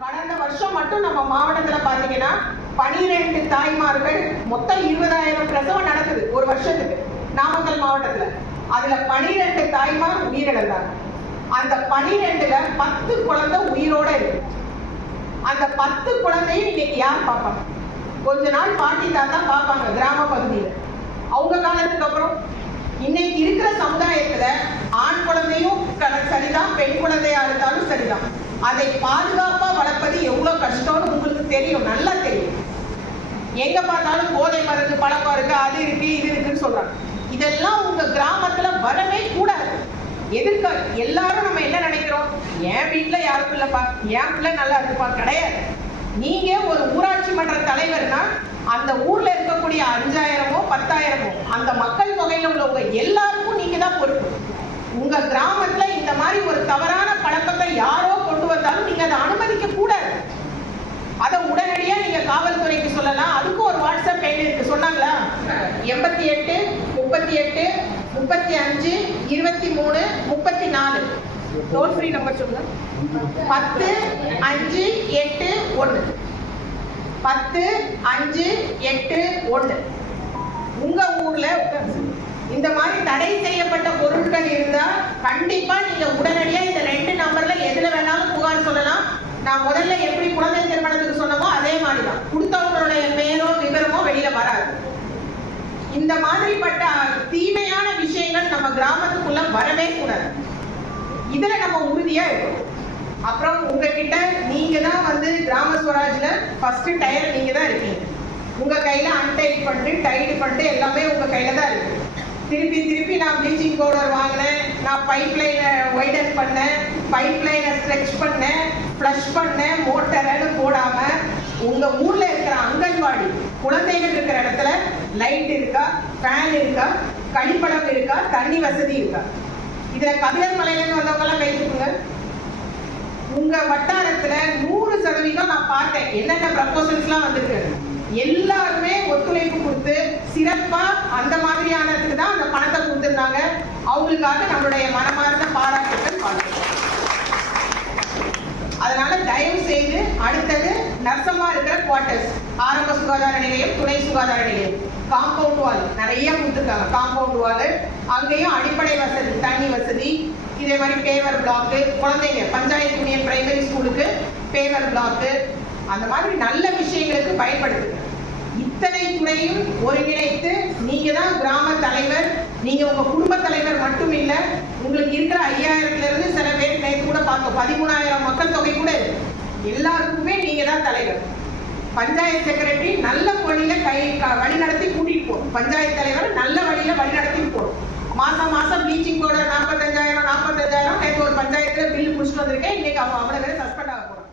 கடந்த வருஷம் மட்டும் நம்ம மாவட்டத்துல பாத்தீங்கன்னா பனிரெண்டு தாய்மார்கள் மொத்தம் இருபதாயிரம் பிரசவம் நடக்குது ஒரு வருஷத்துக்கு நாமக்கல் மாவட்டத்துல. அதுல பனிரெண்டு தாய்மார் உயிரிழந்தாங்க. அந்த பனிரெண்டுல பத்து குழந்தை உயிரோட இருக்கு. அந்த பத்து குழந்தையும் இன்னைக்கு யார் பார்ப்பாங்க? கொஞ்ச நாள் பாட்டி தாத்தா பார்ப்பாங்க கிராம பகுதியில. அவங்க காலத்துக்கு அப்புறம் இன்னைக்கு இருக்கிற சமுதாயத்துல ஆண் குழந்தையும் க- சரிதான் பெண் குழந்தையா இருந்தாலும் சரிதான். அதை பாதுகாப்பா வளர்ப்பது எவ்வளவு கஷ்டம்னு உங்களுக்கு தெரியும் நல்லா தெரியும். எங்க பார்த்தாலும் போதை மருந்து பழக்கம் இருக்கு அது இருக்கு இது இருக்குன்னு சொல்றாங்க. இதெல்லாம் உங்க கிராமத்துல வரவே கூடாது. எதிர்க்க எல்லாரும் நம்ம என்ன நினைக்கிறோம்? என் வீட்டுல யாருக்கும் இல்லப்பா என் பிள்ளை நல்லா இருக்குப்பா கிடையாது. நீங்க ஒரு ஊராட்சி மன்ற தலைவர்னா அந்த ஊர்ல இருக்கக்கூடிய அஞ்சாயிரமோ பத்தாயிரமோ அந்த மக்கள் தொகையில உள்ளவங்க எல்லாருக்கும் நீங்க தான் பொறுப்பு. உங்க கிராம இந்த மாதிரி ஒரு தவறான பழக்கத்தை யாரோ கொண்டு வந்தாலும் நீங்க அதை அனுமதிக்க கூடாது அதை உடனடியா நீங்க காவல்துறைக்கு சொல்லலாம் அதுக்கும் ஒரு வாட்ஸ்அப் எண் இருக்கு சொன்னாங்களா எண்பத்தி எட்டு முப்பத்தி எட்டு முப்பத்தி அஞ்சு இருபத்தி மூணு முப்பத்தி நாலு. டோல் ஃப்ரீ நம்பர் சொல்லுங்க. பத்து அஞ்சு எட்டு ஒன்று. பத்து அஞ்சு எட்டு ஒன்று. உங்க ஊர்ல இந்த மாதிரி தடை செய்யப்பட்ட பொருட்கள் இருந்தா கண்டிப்பா நீங்க உடனடியா இந்த ரெண்டு நம்பர்ல எதுல வேணாலும் புகார் சொல்லலாம். நான் முதல்ல எப்படி குழந்தை திருமணத்துக்கு சொன்னமோ அதே மாதிரி தான் கொடுத்தவங்களுடைய இந்த மாதிரிப்பட்ட தீமையான விஷயங்கள் நம்ம கிராமத்துக்குள்ள வரவே கூடாது. இதுல நம்ம உறுதியா இருக்கணும். அப்புறம் உங்ககிட்ட நீங்க தான் வந்து கிராம ஸ்வராஜ்ல ஃபர்ஸ்ட் டயர் நீங்க தான் இருக்கீங்க. உங்க கையில அன்டைட் ஃபண்டு டைடு ஃபண்டு எல்லாமே உங்க கையில தான் இருக்கு. திருப்பி திருப்பி நான் ப்ளீச்சிங் பவுடர் வாங்கினேன் நான் பைப் லைனை வைடன் பண்ணேன் பைப் லைனை ஸ்ட்ரெச் பண்ணேன் ஃப்ளஷ் பண்ணேன் மோட்டர்னு போடாம உங்க ஊர்ல இருக்கிற அங்கன்வாடி குழந்தைகள் இருக்கிற இடத்துல லைட் இருக்கா ஃபேன் இருக்கா கழிப்படம் இருக்கா தண்ணி வசதி இருக்கா? இதுல கபிலர் மலையில வந்தவங்க எல்லாம் கை உங்க வட்டாரத்துல நூறு சதவீதம் நான் பார்த்தேன். என்னென்ன ப்ரப்போசல்ஸ்லாம் வந்திருக்கு? எல்லாருமே ஒத்துழைப்பு கொடுத்து சிறப்பா அந்த மாதிரியானதுக்கு தான் அந்த பணத்தை கொடுத்திருந்தாங்க. அவங்களுக்காக நம்மளுடைய மனமார்ந்த பாராட்டுகள் வாழ்த்துக்கள். அதனால தயவு செய்து அடுத்தது நர்சமா இருக்கிற குவார்டர்ஸ் ஆரம்ப சுகாதார நிலையம் துணை சுகாதார நிலையம். காம்பவுண்ட் வால் நிறைய கொடுத்துருக்காங்க. காம்பவுண்ட் வால் அங்கேயும் அடிப்படை வசதி தண்ணி வசதி இதே மாதிரி பேவர் பிளாக்கு குழந்தைங்க பஞ்சாயத்து யூனியன் பிரைமரி ஸ்கூலுக்கு பேவர் பிளாக்கு அந்த மாதிரி நல்ல விஷயங்களுக்கு பயன்படுத்துங்க. இத்தனை துறையும் ஒருங்கிணைத்து நீங்க தான் கிராம தலைவர் நீங்க உங்க குடும்ப தலைவர் மட்டும் இல்ல உங்களுக்கு இருக்கிற ஐயாயிரத்துல இருந்து சில பேர் நேற்று கூட பார்க்க பதிமூணாயிரம் மக்கள் தொகை கூட எல்லாருக்குமே நீங்க தான் தலைவர். பஞ்சாயத்து செக்ரட்டரி நல்ல வழியில கை க- வழி நடத்தி கூட்டிட்டு போகும் பஞ்சாயத்து தலைவர் நல்ல வழியில வழி நடத்தி போகும் மாசம் மாசம் ப்ளீச்சிங் பவுடர் நாற்பத்தஞ்சாயிரம் நாற்பத்தஞ்சாயிரம் நேற்று ஒரு பஞ்சாயத்துல பில்லு முடிச்சுட்டு வந்திருக்கேன். இன்னைக்கு அவங்க அவ்வளவு பேர் சஸ்பெண்ட் ஆக போறாங்க